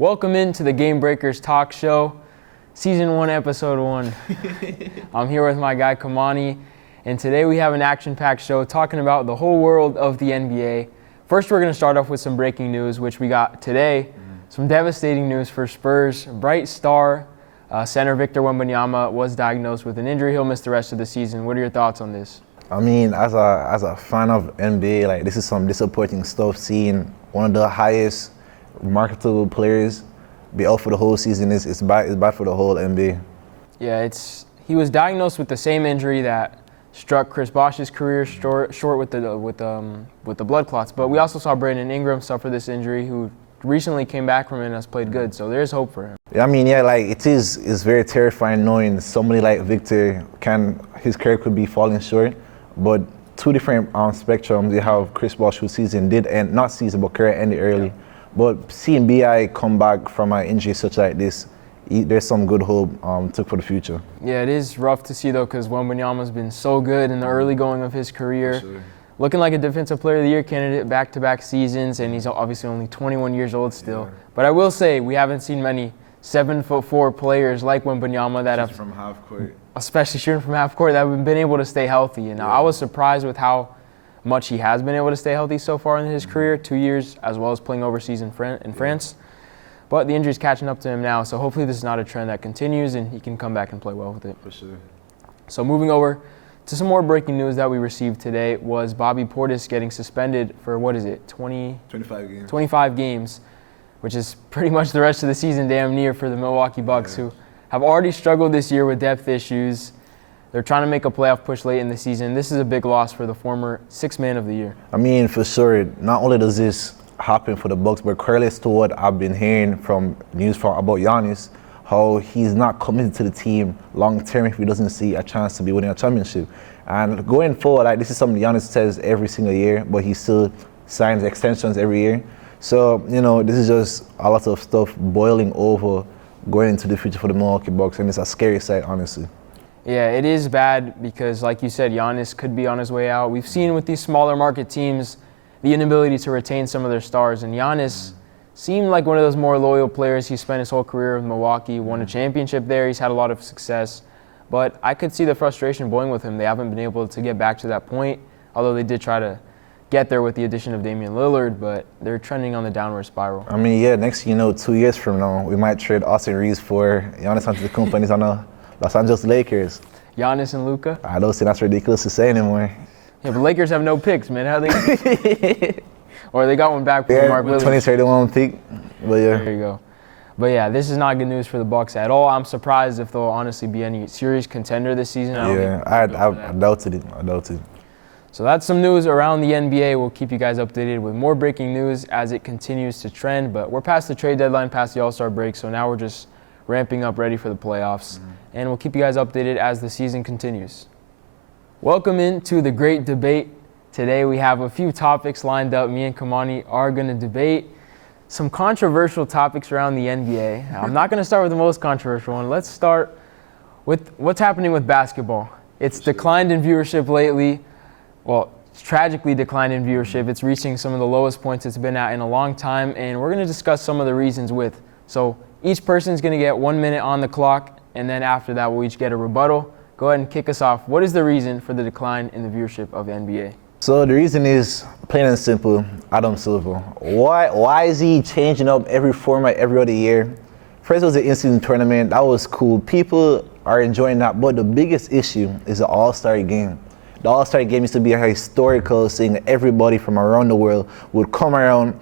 Welcome into the Game Breakers Talk Show, Season 1, Episode 1. I'm here with my guy Kamani, and today we have an action-packed show talking about the whole world of the NBA. First, we're going to start off with some breaking news, which we got today. Some devastating news for Spurs. Bright star center Victor Wembanyama was diagnosed with an injury. He'll miss the rest of the season. What are your thoughts on this? I mean, as a fan of NBA, like, this is some disappointing stuff. Seeing one of the highest marketable players be out for the whole season is bad for the whole NBA. Yeah, he was diagnosed with the same injury that struck Chris Bosh's career short with the blood clots. But we also saw Brandon Ingram suffer this injury, who recently came back from it and has played good. So there's hope for him. I mean, yeah, like it's very terrifying knowing somebody like Victor his career could be falling short. But two different spectrums. You have Chris Bosh, whose season did end, not season, but career ended early. Yeah. But seeing B.I. come back from an injury such like this, there's some good hope for the future. Yeah, it is rough to see, though, because Wembanyama's been so good in the early going of his career. Sure. Looking like a Defensive Player of the Year candidate back-to-back seasons, and he's obviously only 21 years old still. Yeah. But I will say, we haven't seen many 7'4" players like Wembanyama that have, from half court, especially shooting from half court, that have been able to stay healthy. And I was surprised with how much he has been able to stay healthy so far in his career, 2 years, as well as playing overseas in France. But the injury's catching up to him now, so hopefully this is not a trend that continues and he can come back and play well with it. For sure. So moving over to some more breaking news that we received today was Bobby Portis getting suspended for, 25 games, which is pretty much the rest of the season damn near for the Milwaukee Bucks, who have already struggled this year with depth issues. They're trying to make a playoff push late in the season. This is a big loss for the former Sixth Man of the Year. I mean, for sure, not only does this happen for the Bucks, but correlates to what I've been hearing from news about Giannis, how he's not committed to the team long term if he doesn't see a chance to be winning a championship. And going forward, like, this is something Giannis says every single year, but he still signs extensions every year. So, this is just a lot of stuff boiling over going into the future for the Milwaukee Bucks, and it's a scary sight, honestly. Yeah, it is bad because, like you said, Giannis could be on his way out. We've seen with these smaller market teams the inability to retain some of their stars, and Giannis seemed like one of those more loyal players. He spent his whole career in Milwaukee, won a championship there. He's had a lot of success, but I could see the frustration boiling with him. They haven't been able to get back to that point, although they did try to get there with the addition of Damian Lillard, but they're trending on the downward spiral. I mean, yeah, next thing you know, 2 years from now, we might trade Austin Reeves for Giannis Antetokounmpo, and he's on the Los Angeles Lakers. Giannis and Luka? I don't think that's ridiculous to say anymore. Yeah, but Lakers have no picks, man. How they? Or they got one back from Mark Williams. 2031 pick. But yeah. There you go. But yeah, this is not good news for the Bucks at all. I'm surprised if they'll honestly be any serious contender this season. I doubted it. So that's some news around the NBA. We'll keep you guys updated with more breaking news as it continues to trend. But we're past the trade deadline, past the All-Star break, so now we're just ramping up, ready for the playoffs. And we'll keep you guys updated as the season continues. Welcome into the great debate. Today we have a few topics lined up. Me and Kamani are going to debate some controversial topics around the NBA. I'm not going to start with the most controversial one. Let's start with what's happening with basketball. It's declined in viewership lately. Well, it's tragically declined in viewership. It's reaching some of the lowest points it's been at in a long time, and we're going to discuss some of the reasons with. So each person's going to get 1 minute on the clock, and then after that we'll each get a rebuttal. Go ahead and kick us off. What is the reason for the decline in the viewership of the NBA? So the reason is plain and simple, Adam Silver. Why is he changing up every format every other year? First it was the in-season tournament. That was cool. People are enjoying that. But the biggest issue is the All-Star game. The All-Star game used to be a historical thing. Everybody from around the world would come around,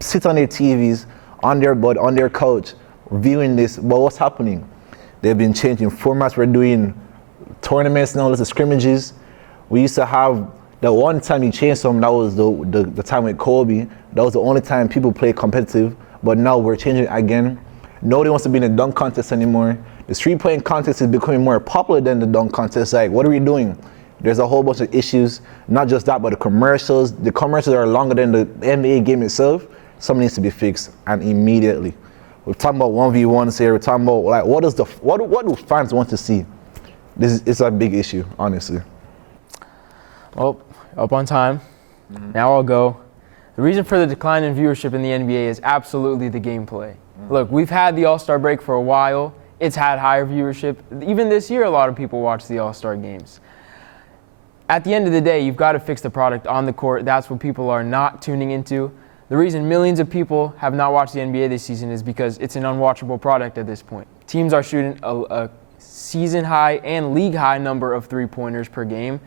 sit on their TVs, on their butt, on their couch, viewing this. But what's happening? They've been changing formats. We're doing tournaments now, little scrimmages. We used to have the one time you changed something, that was the time with Kobe. That was the only time people played competitive. But now we're changing it again. Nobody wants to be in a dunk contest anymore. The three-point contest is becoming more popular than the dunk contest. Like, what are we doing? There's a whole bunch of issues. Not just that, but the commercials. The commercials are longer than the NBA game itself. Something needs to be fixed, and immediately. We're talking about 1v1s here. We're talking about, like, what do fans want to see? It's a big issue, honestly. Well, up on time. Now I'll go. The reason for the decline in viewership in the NBA is absolutely the gameplay. Look, we've had the All-Star break for a while. It's had higher viewership. Even this year, a lot of people watch the All-Star games. At the end of the day, you've got to fix the product on the court. That's what people are not tuning into. The reason millions of people have not watched the NBA this season is because it's an unwatchable product at this point. Teams are shooting a season high and league high number of three-pointers per game.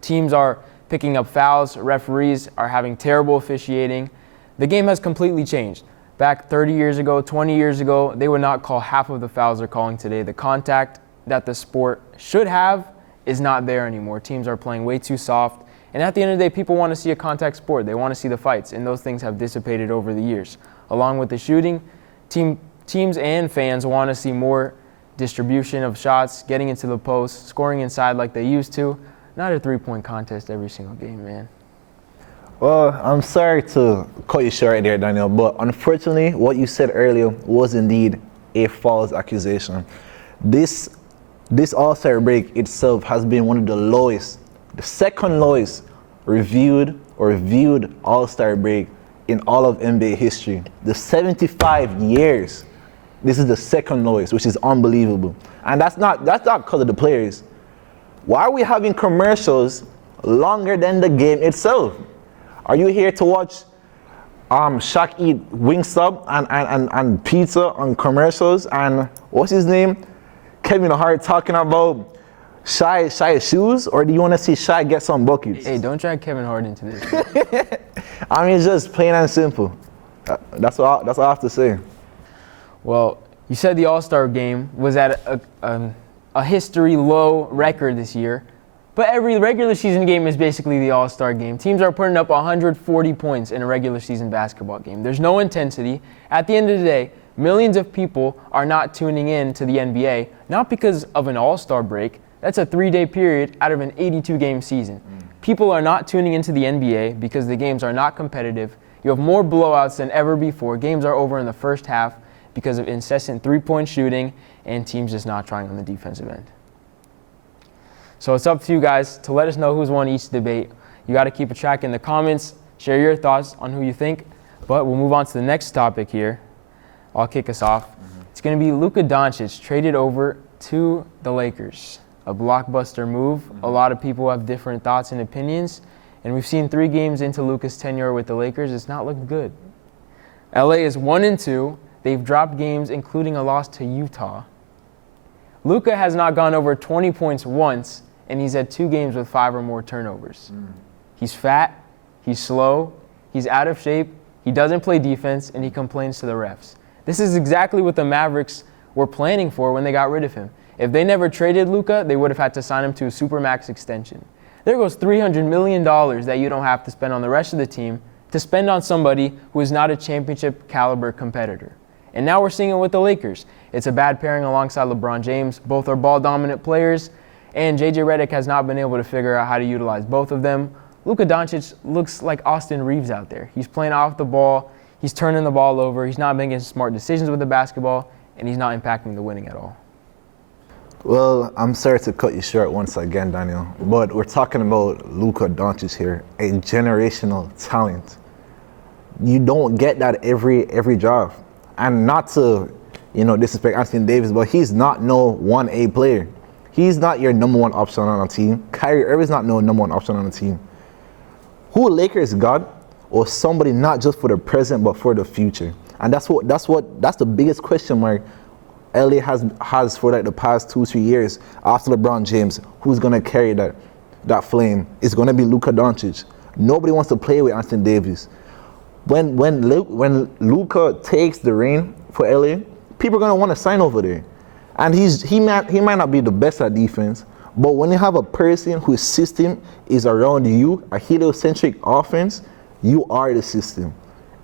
Teams are picking up fouls. Referees are having terrible officiating. The game has completely changed. Back 30 years ago, 20 years ago, they would not call half of the fouls they're calling today. The contact that the sport should have is not there anymore. Teams are playing way too soft. And at the end of the day, people want to see a contact sport. They want to see the fights, and those things have dissipated over the years. Along with the shooting, teams and fans want to see more distribution of shots, getting into the post, scoring inside like they used to. Not a three-point contest every single game, man. Well, I'm sorry to cut you short there, Daniel, but unfortunately, what you said earlier was indeed a false accusation. This All-Star break itself has been one of the lowest, the second lowest viewed All-Star break in all of NBA history. The 75 years, this is the second lowest, which is unbelievable. And that's not because of the players. Why are we having commercials longer than the game itself? Are you here to watch Shaq eat Wingstop and pizza on commercials? And what's his name? Kevin Hart talking about Shy's shoes? Or do you want to see Shy get some buckets? Hey, don't drag Kevin Hart into this. I mean, it's just plain and simple. That's all I have to say. Well, you said the All-Star game was at a history low record this year. But every regular season game is basically the All-Star game. Teams are putting up 140 points in a regular season basketball game. There's no intensity. At the end of the day, millions of people are not tuning in to the NBA, not because of an All-Star break. That's a 3-day period out of an 82-game season. People are not tuning into the NBA because the games are not competitive. You have more blowouts than ever before. Games are over in the first half because of incessant three-point shooting and teams just not trying on the defensive end. So it's up to you guys to let us know who's won each debate. You got to keep a track in the comments. Share your thoughts on who you think. But we'll move on to the next topic here. I'll kick us off. It's going to be Luka Doncic traded over to the Lakers. A blockbuster move. A lot of people have different thoughts and opinions. And we've seen 3 games into Luka's tenure with the Lakers. It's not looking good. LA is 1-2. They've dropped games, including a loss to Utah. Luka has not gone over 20 points once, and he's had 2 games with 5 or more turnovers. He's fat, he's slow, he's out of shape, he doesn't play defense, and he complains to the refs. This is exactly what the Mavericks were planning for when they got rid of him. If they never traded Luka, they would have had to sign him to a Supermax extension. There goes $300 million that you don't have to spend on the rest of the team to spend on somebody who is not a championship caliber competitor. And now we're seeing it with the Lakers. It's a bad pairing alongside LeBron James. Both are ball-dominant players, and J.J. Redick has not been able to figure out how to utilize both of them. Luka Doncic looks like Austin Reeves out there. He's playing off the ball. He's turning the ball over. He's not making smart decisions with the basketball, and he's not impacting the winning at all. Well, I'm sorry to cut you short once again, Daniel, but we're talking about Luka Doncic here, a generational talent. You don't get that every job. And not to, disrespect Anthony Davis, but he's not no 1A player. He's not your number 1 option on a team. Kyrie Irving's not no number 1 option on a team. Who Lakers got was somebody not just for the present, but for the future. And that's the biggest question mark LA has for like the past 2-3 years after LeBron James. Who's gonna carry that flame? It's gonna be Luka Doncic. Nobody wants to play with Anthony Davis. When Luka takes the reign for LA, people are gonna want to sign over there. And he might not be the best at defense, but when you have a person whose system is around you, a heliocentric offense, you are the system.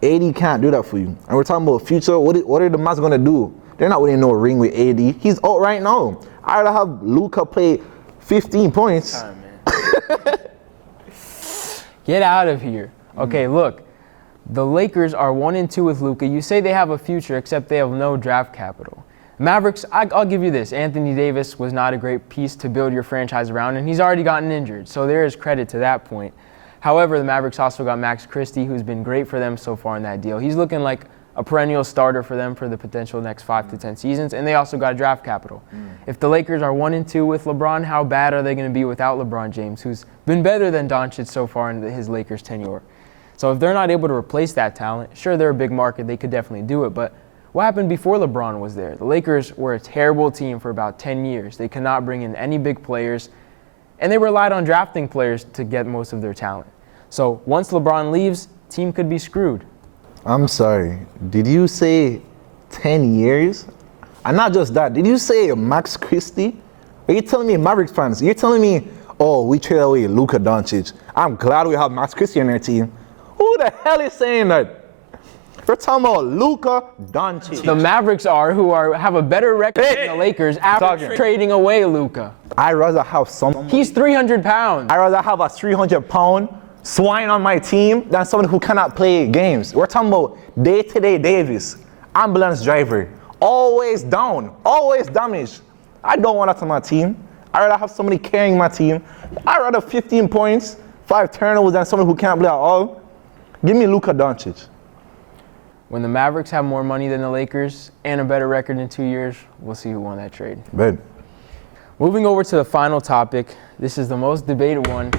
AD can't do that for you. And we're talking about future. What are the Mavs gonna do? They're not winning no ring with AD. He's out right now. I'd rather have Luka play 15 points. Get out of here. Okay, look. The Lakers are 1-2 with Luka. You say they have a future, except they have no draft capital. Mavericks, I'll give you this. Anthony Davis was not a great piece to build your franchise around, and he's already gotten injured. So there is credit to that point. However, the Mavericks also got Max Christie, who's been great for them so far in that deal. He's looking like a perennial starter for them for the potential next 5 to 10 seasons, and they also got draft capital. If the Lakers are 1-2 with LeBron, how bad are they going to be without LeBron James, who's been better than Doncic so far in his Lakers tenure? So if they're not able to replace that talent, sure, they're a big market, they could definitely do it, but what happened before LeBron was there? The Lakers were a terrible team for about 10 years. They could not bring in any big players, and they relied on drafting players to get most of their talent. So once LeBron leaves, team could be screwed. I'm sorry. Did you say 10 years? And not just that. Did you say Max Christie? Are you telling me, Mavericks fans, you're telling me, oh, we traded away Luka Doncic. I'm glad we have Max Christie on our team. Who the hell is saying that? We're talking about Luka Doncic. The Mavericks have a better record than the Lakers after trading away Luka. I'd rather have some. He's 300 pounds. I'd rather have a 300-pound swine on my team than someone who cannot play games. We're talking about day-to-day Davis, ambulance driver, always down, always damaged. I don't want that on my team. I'd rather have somebody carrying my team. I'd rather 15 points, 5 turnovers than someone who can't play at all. Give me Luka Doncic. When the Mavericks have more money than the Lakers and a better record in 2 years, we'll see who won that trade. Good. Moving over to the final topic, this is the most debated one.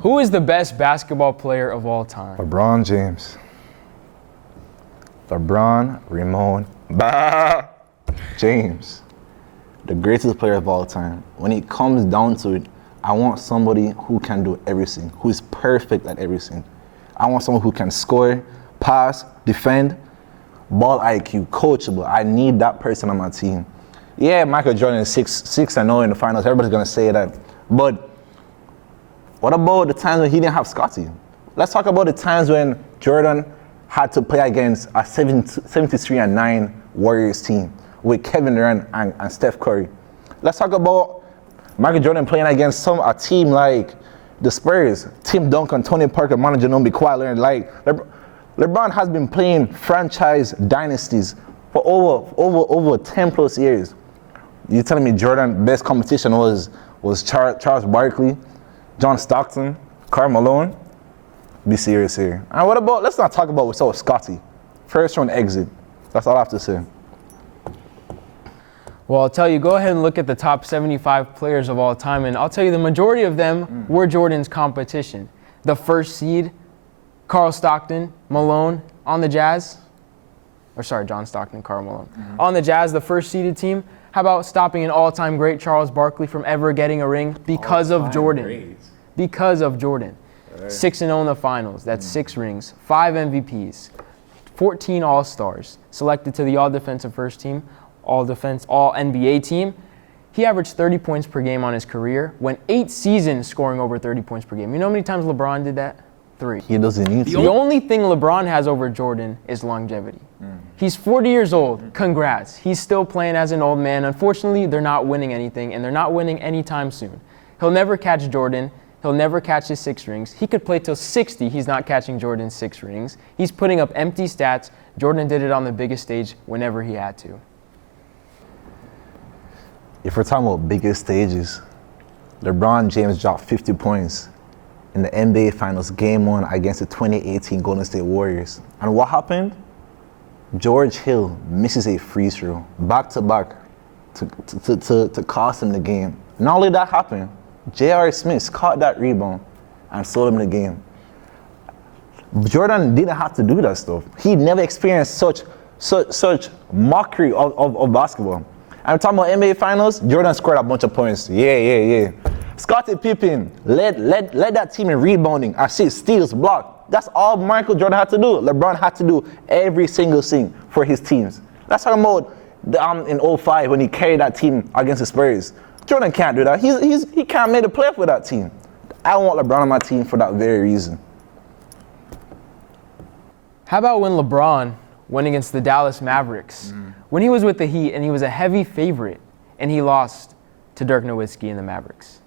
Who is the best basketball player of all time? LeBron James. LeBron Ramon James. The greatest player of all time. When it comes down to it, I want somebody who can do everything, who is perfect at everything. I want someone who can score, pass, defend, ball IQ, coachable. I need that person on my team. Yeah, Michael Jordan is 6-0 in the finals. Everybody's going to say that. But what about the times when he didn't have Scottie? Let's talk about the times when Jordan had to play against a 73-9 Warriors team with Kevin Durant and Steph Curry. Let's talk about Michael Jordan playing against a team like the Spurs, Tim Duncan, Tony Parker, Manu Ginobili, Kawhi Leonard. Like LeBron has been playing franchise dynasties for over 10 plus years. You're telling me Jordan's best competition was Charles Barkley, John Stockton, Karl Malone? Be serious here. And what about, let's not talk about without Scottie. First round exit. That's all I have to say. Well, I'll tell you, go ahead and look at the top 75 players of all time, and I'll tell you the majority of them were Jordan's competition. The first seed, Karl Stockton, Malone on the Jazz. John Stockton, Karl Malone. On the Jazz, the first seeded team. How about stopping an all-time great Charles Barkley from ever getting a ring because of Jordan? Great. Because of Jordan. Right. 6-0 in the finals. That's 6 rings, 5 MVPs, 14 All-Stars, selected to the All-Defensive First Team, All-NBA team. He averaged 30 points per game on his career, went 8 seasons scoring over 30 points per game. You know how many times LeBron did that? 3. He doesn't need to. The only thing LeBron has over Jordan is longevity. He's 40 years old. Congrats. He's still playing as an old man. Unfortunately, they're not winning anything, and they're not winning anytime soon. He'll never catch Jordan. He'll never catch his 6 rings. He could play till 60. He's not catching Jordan's 6 rings. He's putting up empty stats. Jordan did it on the biggest stage whenever he had to. If we're talking about biggest stages, LeBron James dropped 50 points in the NBA Finals Game 1 against the 2018 Golden State Warriors. And what happened? George Hill misses a free throw back-to-back to cost him the game. Not only that happened, J.R. Smith caught that rebound and sold him the game. Jordan didn't have to do that stuff. He never experienced such mockery of basketball. I'm talking about NBA Finals, Jordan scored a bunch of points. Yeah. Scottie Pippen led that team in rebounding, assists, steals, block. That's all Michael Jordan had to do. LeBron had to do every single thing for his teams. Let's talk about in 05 when he carried that team against the Spurs. Jordan can't do that. He can't make a play for that team. I want LeBron on my team for that very reason. How about when LeBron went against the Dallas Mavericks? When he was with the Heat and he was a heavy favorite and he lost to Dirk Nowitzki and the Mavericks.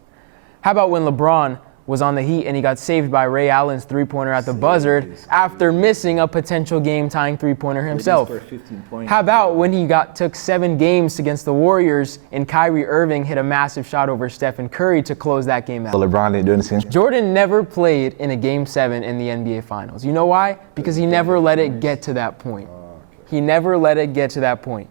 How about when LeBron was on the Heat, and he got saved by Ray Allen's three-pointer at the buzzer after missing a potential game-tying three-pointer himself. How about when he took 7 games against the Warriors, and Kyrie Irving hit a massive shot over Stephen Curry to close that game out? So LeBron didn't do anything. Jordan never played in a Game 7 in the NBA Finals. You know why? Because he never let it get to that point. He never let it get to that point.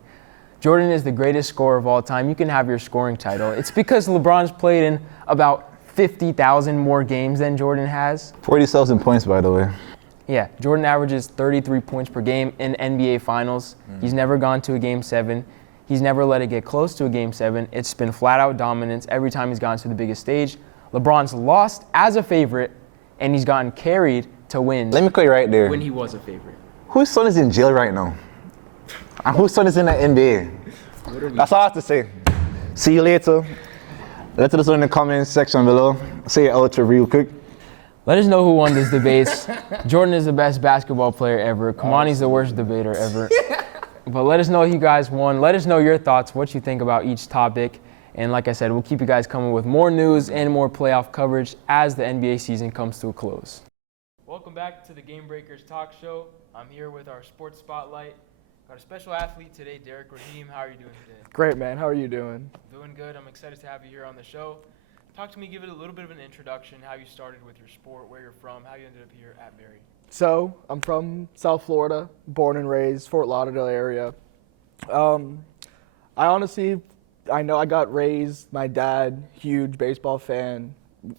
Jordan is the greatest scorer of all time. You can have your scoring title. It's because LeBron's played in about 50,000 more games than Jordan has. 40,000 points, by the way. Yeah, Jordan averages 33 points per game in NBA Finals. He's never gone to a Game 7. He's never let it get close to a Game 7. It's been flat-out dominance every time he's gone to the biggest stage. LeBron's lost as a favorite, and he's gotten carried to win. Let me call you right there. When he was a favorite. Whose son is in jail right now? And whose son is in the NBA? That's all I have to say. See you later. Let us know in the comments section below. Say it out real quick. Let us know who won this debate. Jordan is the best basketball player ever. Kamani's the worst debater ever. But let us know who you guys won. Let us know your thoughts, what you think about each topic. And like I said, we'll keep you guys coming with more news and more playoff coverage as the NBA season comes to a close. Welcome back to the Game Breakers Talk Show. I'm here with our Sports Spotlight. Got a special athlete today, Derek Raheem. How are you doing today? Great, man. How are you doing? Doing good. I'm excited to have you here on the show. Talk to me, give it a little bit of an introduction, how you started with your sport, where you're from, how you ended up here at Berry. So, I'm from South Florida, born and raised, Fort Lauderdale area. I know I got raised, my dad, huge baseball fan,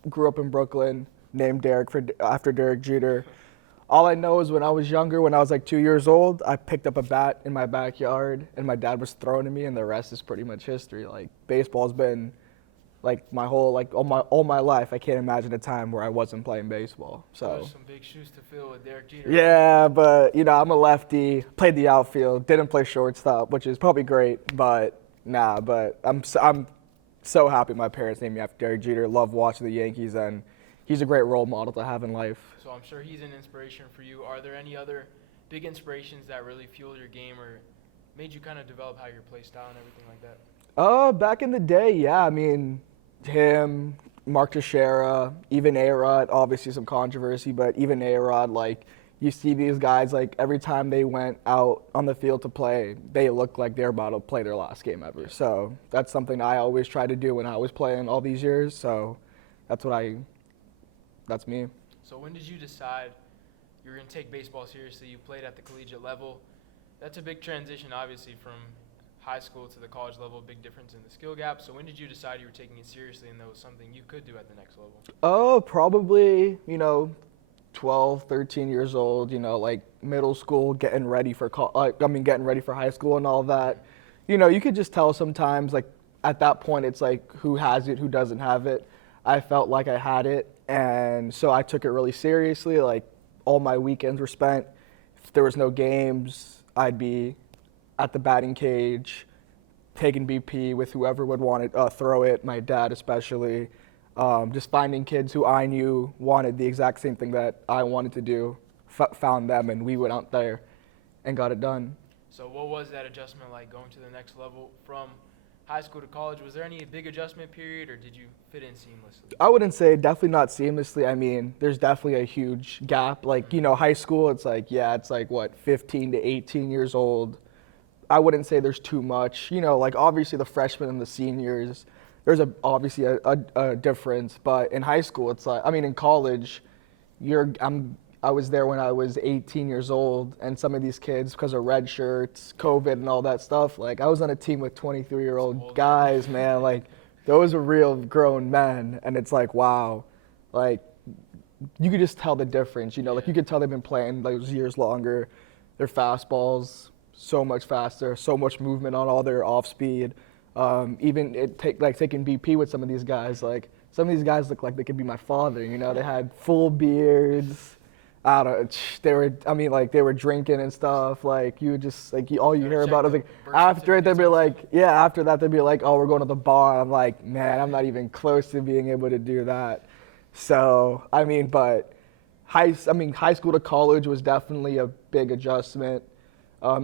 grew up in Brooklyn, named Derek after Derek Jeter. All I know is when I was younger, when I was like 2 years old, I picked up a bat in my backyard and my dad was throwing to me, and the rest is pretty much history. Like, baseball's been like my whole, like all my life. I can't imagine a time where I wasn't playing baseball. So there's some big shoes to fill with Derek Jeter. Yeah, but you know, I'm a lefty, played the outfield, didn't play shortstop, which is probably great, but I'm so happy my parents named me after Derek Jeter. Love watching the Yankees, and he's a great role model to have in life. So I'm sure he's an inspiration for you. Are there any other big inspirations that really fueled your game or made you kind of develop how your play style and everything like that? Back in the day, yeah. I mean, him, Mark Teixeira, even A-Rod, obviously some controversy, but even A-Rod, like, you see these guys, like, every time they went out on the field to play, they looked like they're about to play their last game ever. So that's something I always tried to do when I was playing all these years. So that's me. So when did you decide you were going to take baseball seriously? You played at the collegiate level. That's a big transition, obviously, from high school to the college level, big difference in the skill gap. So when did you decide you were taking it seriously and that was something you could do at the next level? Oh, probably, 12, 13 years old, like middle school, getting ready for getting ready for high school and all that. You could just tell sometimes, like, at that point, it's like who has it, who doesn't have it. I felt like I had it, and so I took it really seriously. Like, all my weekends were spent. If there was no games, I'd be at the batting cage, taking BP with whoever would want to throw it, my dad especially. Just finding kids who I knew wanted the exact same thing that I wanted to do, found them, and we went out there and got it done. So what was that adjustment like, going to the next level from high school to college? Was there any big adjustment period, or did you fit in seamlessly? I wouldn't say, definitely not seamlessly. I mean, there's definitely a huge gap. Like, high school, it's like, what, 15 to 18 years old. I wouldn't say there's too much. Like, obviously the freshmen and the seniors, there's obviously a difference. But in high school, it's like, in college, I was there when I was 18 years old, and some of these kids, because of red shirts, COVID, and all that stuff, like, I was on a team with 23-year-old guys, man. Like, those are real grown men, and it's like, wow. Like, you could just tell the difference, like, you could tell they've been playing those years longer. Their fastballs so much faster, so much movement on all their off speed. Even taking BP with some of these guys, like, some of these guys look like they could be my father, they had full beards. They were drinking and stuff. Like, you would just, like, all you hear about is, like, after that, they'd be like, oh, we're going to the bar. I'm like, man, I'm not even close to being able to do that. So, but high school to college was definitely a big adjustment.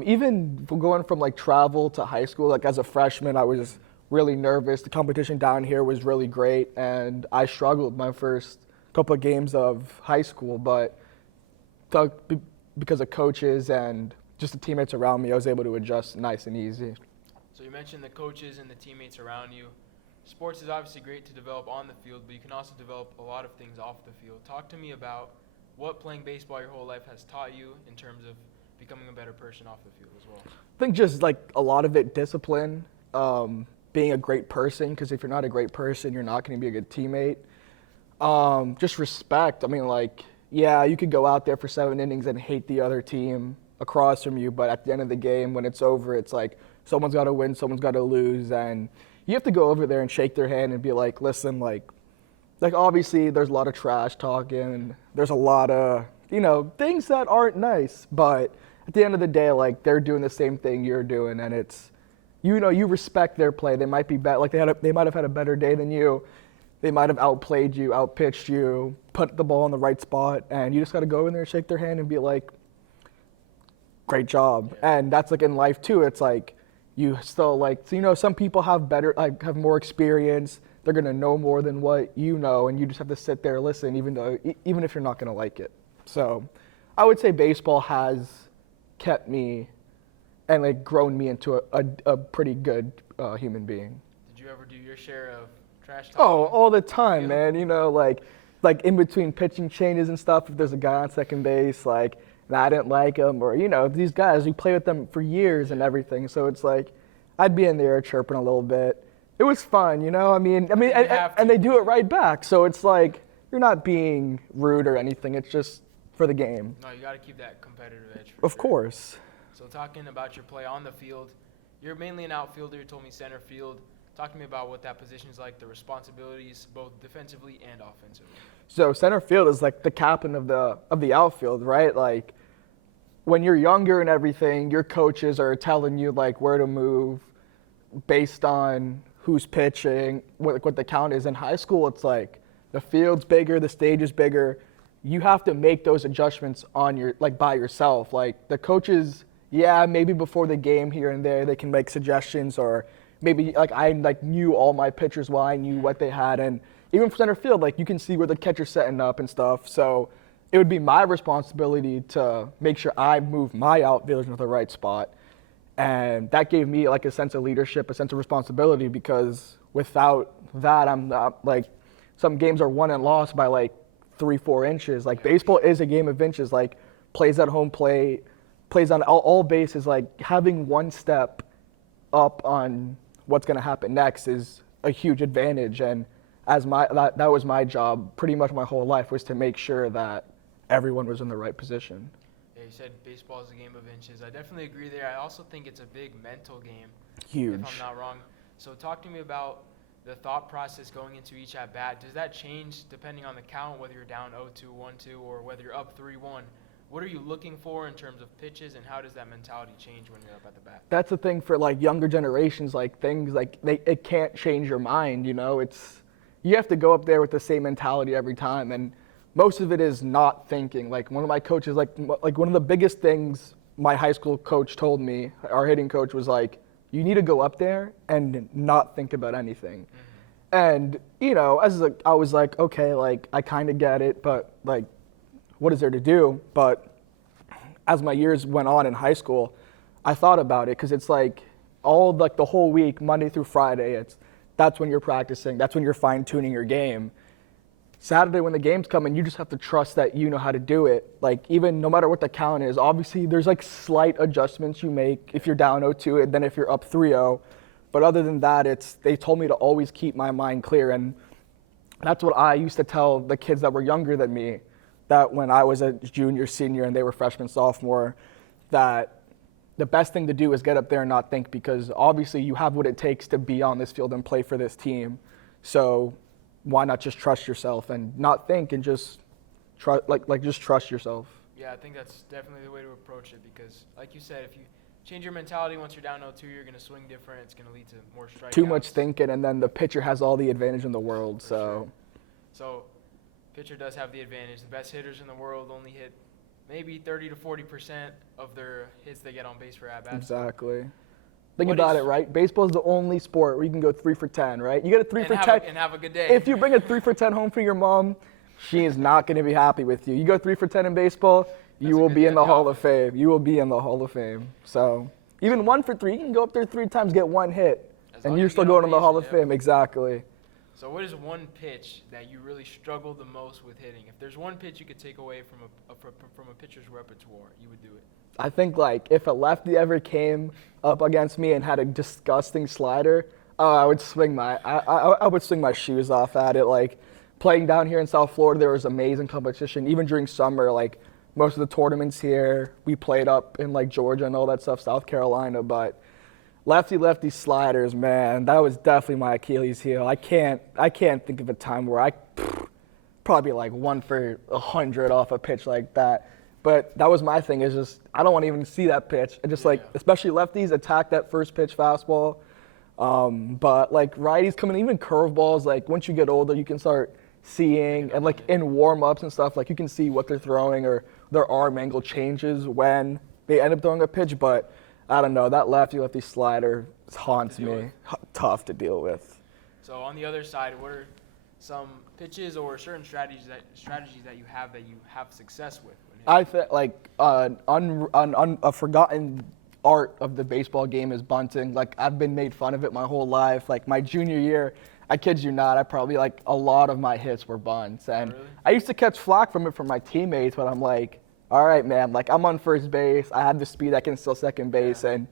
Even going from, like, travel to high school, like, as a freshman, I was really nervous. The competition down here was really great, and I struggled my first couple of games of high school, but because of coaches and just the teammates around me, I was able to adjust nice and easy. So you mentioned the coaches and the teammates around you. Sports is obviously great to develop on the field, but you can also develop a lot of things off the field. Talk to me about what playing baseball your whole life has taught you in terms of becoming a better person off the field as well. I think just like a lot of it, discipline, being a great person, because if you're not a great person, you're not going to be a good teammate. Just respect. I mean, like, yeah, you could go out there for 7 innings and hate the other team across from you, but at the end of the game, when it's over, it's like someone's got to win, someone's got to lose, and you have to go over there and shake their hand and be like, listen, like obviously there's a lot of trash talking and there's a lot of, things that aren't nice, but at the end of the day, like, they're doing the same thing you're doing, and it's, you respect their play. They might be better, like they might have had a better day than you. They might have outplayed you, outpitched you, put the ball in the right spot, and you just got to go in there and shake their hand and be like, great job. And that's like in life too. It's like you still like, so, some people have have more experience. They're gonna know more than what you know, and you just have to sit there and listen, even if you're not gonna like it. So, I would say baseball has kept me and like grown me into a pretty good human being. Did you ever do your share of trash talking? Oh, all the time, man. Like in between pitching changes and stuff, if there's a guy on second base, like, and I didn't like him, or, these guys, we play with them for years and everything. So it's like, I'd be in there chirping a little bit. It was fun, and they do it right back. So it's like, you're not being rude or anything. It's just for the game. No, you got to keep that competitive edge. Of course. So talking about your play on the field, you're mainly an outfielder. You told me center field. Talk to me about what that position is like, the responsibilities, both defensively and offensively. So center field is like the captain of the outfield, right? Like, when you're younger and everything, your coaches are telling you like where to move based on who's pitching, what the count is. In high school, it's like the field's bigger, the stage is bigger. You have to make those adjustments by yourself. Like, the coaches, yeah, maybe before the game here and there, they can make suggestions, or maybe like I knew all my pitchers well, I knew what they had, and even for center field, like, you can see where the catcher's setting up and stuff. So it would be my responsibility to make sure I move my outfielders into the right spot. And that gave me like a sense of leadership, a sense of responsibility, because without that, I'm not, like, some games are won and lost by like 3-4 inches. Like, baseball is a game of inches, like plays at home plate, plays on all bases. Like, having one step up on what's going to happen next is a huge advantage. And that was my job pretty much my whole life, was to make sure that everyone was in the right position. Yeah, you said baseball is a game of inches. I definitely agree there. I also think it's a big mental game. Huge. If I'm not wrong. So talk to me about the thought process going into each at bat. Does that change depending on the count, whether you're down 0-2, 1-2, or whether you're up 3-1? What are you looking for in terms of pitches, and how does that mentality change when you're up at the bat? That's the thing for like younger generations, like things like it can't change your mind, you have to go up there with the same mentality every time, and most of it is not thinking. Like, one of my coaches, like one of the biggest things my high school coach told me, our hitting coach, was like, you need to go up there and not think about anything. Mm-hmm. And I was like, okay, like, I kind of get it, but like, what is there to do? But as my years went on in high school, I thought about it, because it's like the whole week, Monday through Friday, that's when you're practicing, that's when you're fine-tuning your game. Saturday, when the game's coming, you just have to trust that you know how to do it. Like, even no matter what the count is, obviously there's like slight adjustments you make if you're down 0-2 and then if you're up 3-0. But other than that, they told me to always keep my mind clear. And that's what I used to tell the kids that were younger than me, that when I was a junior, senior, and they were freshman, sophomore, that the best thing to do is get up there and not think, because obviously you have what it takes to be on this field and play for this team. So why not just trust yourself and not think, and just just trust yourself. Yeah, I think that's definitely the way to approach it, because like you said, if you change your mentality once you're down 0-2, you're going to swing different. It's going to lead to more strikeouts. Too much thinking, and then the pitcher has all the advantage in the world. Sure. So pitcher does have the advantage. The best hitters in the world only hit maybe 30 to 40% of their hits they get on base for at-bats. Exactly. Think about it, right? Baseball is the only sport where you can go 3 for 10, right? You get a 3 for 10 and have a good day. If you bring a 3 for 10 home for your mom, She is not going to be happy with you. You go 3 for 10 in baseball, you will be in the Hall of Fame. You will be in the Hall of Fame. So even 1 for 3, you can go up there 3 times, get 1 hit, and you're still going to the Hall of Fame. Exactly. So what is one pitch that you really struggle the most with hitting? If there's one pitch you could take away from a pitcher's repertoire, you would do it. I think like if a lefty ever came up against me and had a disgusting slider, I would swing I would swing my shoes off at it. Like playing down here in South Florida, there was amazing competition. Even during summer, like most of the tournaments here, we played up in like Georgia and all that stuff, South Carolina. But lefty sliders, man, that was definitely my Achilles heel. I can't think of a time where I probably like 1 for 100 off a pitch like that. But that was my thing, is just I don't want to even see that pitch. I just like, especially lefties, attack that first pitch fastball. But like righties coming, even curveballs, like once you get older, you can start seeing, and like in warm-ups and stuff, like you can see what they're throwing or their arm angle changes when they end up throwing a pitch. But I don't know, that lefty slider haunts me. Tough to deal with. So on the other side, what are some pitches or certain strategies that you have success with? I think like a forgotten art of the baseball game is bunting. Like I've been made fun of it my whole life. Like my junior year, I kid you not, I probably like a lot of my hits were bunts, and really? I used to catch flack from it from my teammates. But I'm like, all right, man, like I'm on first base. I have the speed. I can steal second base, and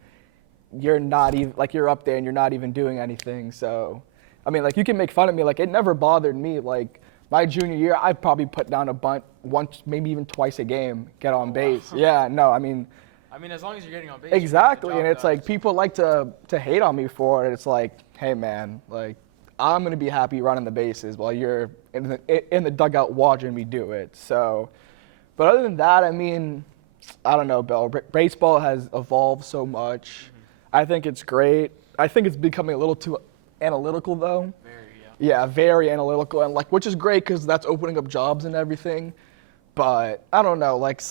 you're not even like you're up there and you're not even doing anything. So, I mean, like you can make fun of me. Like it never bothered me. Like my junior year, I'd probably put down a bunt once, maybe even twice a game, get on base. Wow. Yeah, no, I mean, as long as you're getting on base. exactly, and it's like people like to hate on me for it. It's like, hey man, like I'm gonna be happy running the bases while you're in the dugout watching me do it. So, but other than that, I mean, I don't know, Bill. Baseball has evolved so much. Mm-hmm. I think it's great. I think it's becoming a little too analytical though. Very, Yeah, very analytical, and like, which is great because that's opening up jobs and everything. But I don't know, like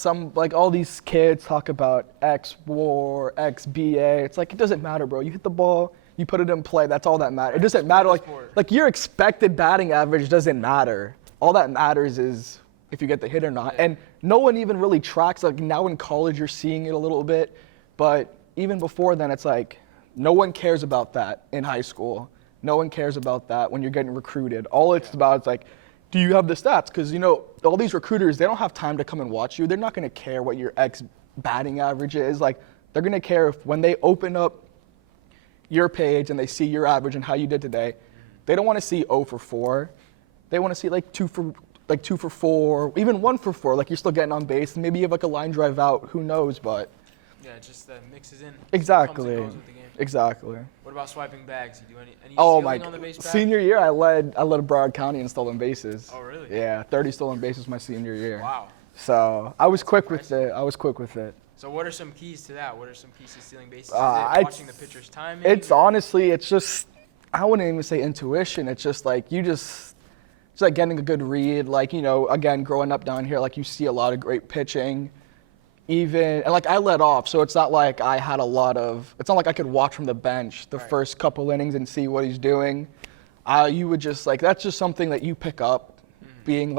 all these kids talk about X-WAR, XBA. It's like, it doesn't matter, bro. You hit the ball, you put it in play. That's all that matters. It doesn't matter. Like your expected batting average doesn't matter. All that matters is if you get the hit or not. And no one even really tracks. Like now in college, you're seeing it a little bit, but even before then, it's like no one cares about that in high school. No one cares about that when you're getting recruited. All it's about is like, do you have the stats? Because, you know, all these recruiters, they don't have time to come and watch you. They're not going to care what your batting average is. Like, they're going to care if when they open up your page and they see your average and how you did today, they don't want to see 0 for 4. They want to see like 2 for 4, even 1 for 4. Like you're still getting on base. And maybe you have like a line drive out. Who knows? But yeah, just mixes in. Exactly. Comes and goes with the game. Exactly. What about swiping bags? You do any Oh stealing on the base path? Senior year, I led Broward County in stolen bases. Oh really? Yeah, 30 stolen bases my senior year. Wow. So I was quick with it. So what are some keys to that? What are some keys to stealing bases? Is it watching the pitcher's timing? It's honestly, it's just, I wouldn't even say intuition. It's just like it's like getting a good read. Like, you know, again, growing up down here, like you see a lot of great pitching. And like I led off, so it's not like I had it's not like I could watch from the bench the first couple innings and see what he's doing. You would just like, that's just something that you pick up, being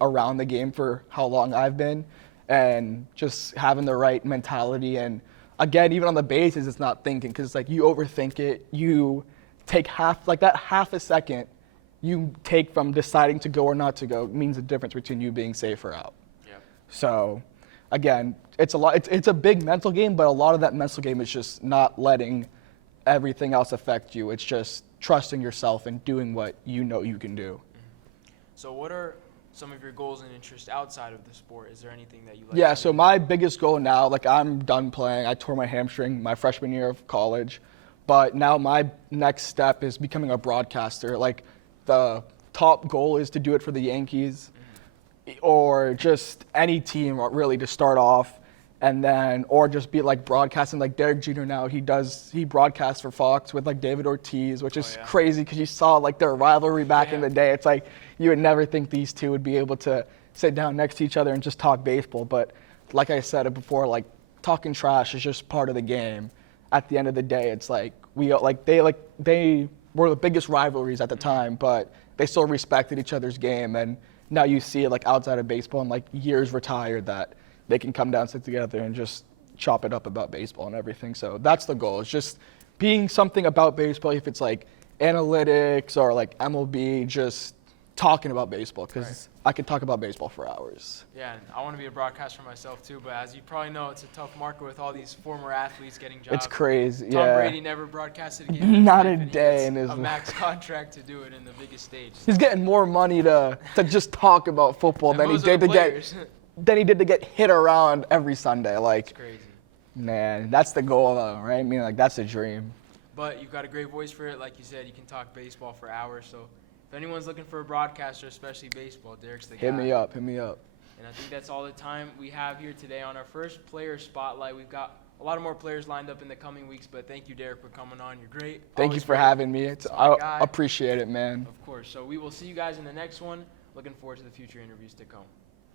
around the game for how long I've been, and just having the right mentality. And again, even on the bases, it's not thinking, because it's like you overthink it. You take half a second you take from deciding to go or not to go means the difference between you being safe or out. Yeah. So, again, it's a big mental game, but a lot of that mental game is just not letting everything else affect you. It's just trusting yourself and doing what you know you can do. So what are some of your goals and interests outside of the sport? Is there anything that you like? Yeah, so my biggest goal now, like I'm done playing. I tore my hamstring my freshman year of college, but now my next step is becoming a broadcaster. Like the top goal is to do it for the Yankees. Or just any team really to start off, and then or just be like broadcasting like Derek Jeter now. He broadcasts for Fox with like David Ortiz, which is crazy because you saw like their rivalry back in the day. It's like you would never think these two would be able to sit down next to each other and just talk baseball. But like I said it before, like talking trash is just part of the game. At the end of the day, it's like they were the biggest rivalries at the time, but they still respected each other's game. And now you see it like outside of baseball and like years retired that they can come down, sit together, and just chop it up about baseball and everything. So that's the goal. It's just being something about baseball, if it's like analytics or like MLB, just talking about baseball, because I could talk about baseball for hours. Yeah, and I want to be a broadcaster myself too, but as you probably know, it's a tough market with all these former athletes getting jobs. It's crazy. Tom Brady never broadcasted a game. in his Not life, a and he day gets in his a life. max contract to do it in the biggest stage. He's getting more money to just talk about football And than he those are did the to get players. than he did to get hit around every Sunday. Like, It's crazy. man, that's the goal, though, right? I mean, like, that's a dream. But you've got a great voice for it. Like you said, you can talk baseball for hours. So if anyone's looking for a broadcaster, especially baseball, Derek's the guy. Hit me up. Hit me up. And I think that's all the time we have here today on our first player spotlight. We've got a lot of more players lined up in the coming weeks, but thank you, Derek, for coming on. You're great. Thank you Always for great. having me. my I guy. appreciate it, man. Of course. So we will see you guys in the next one. Looking forward to the future interviews to come.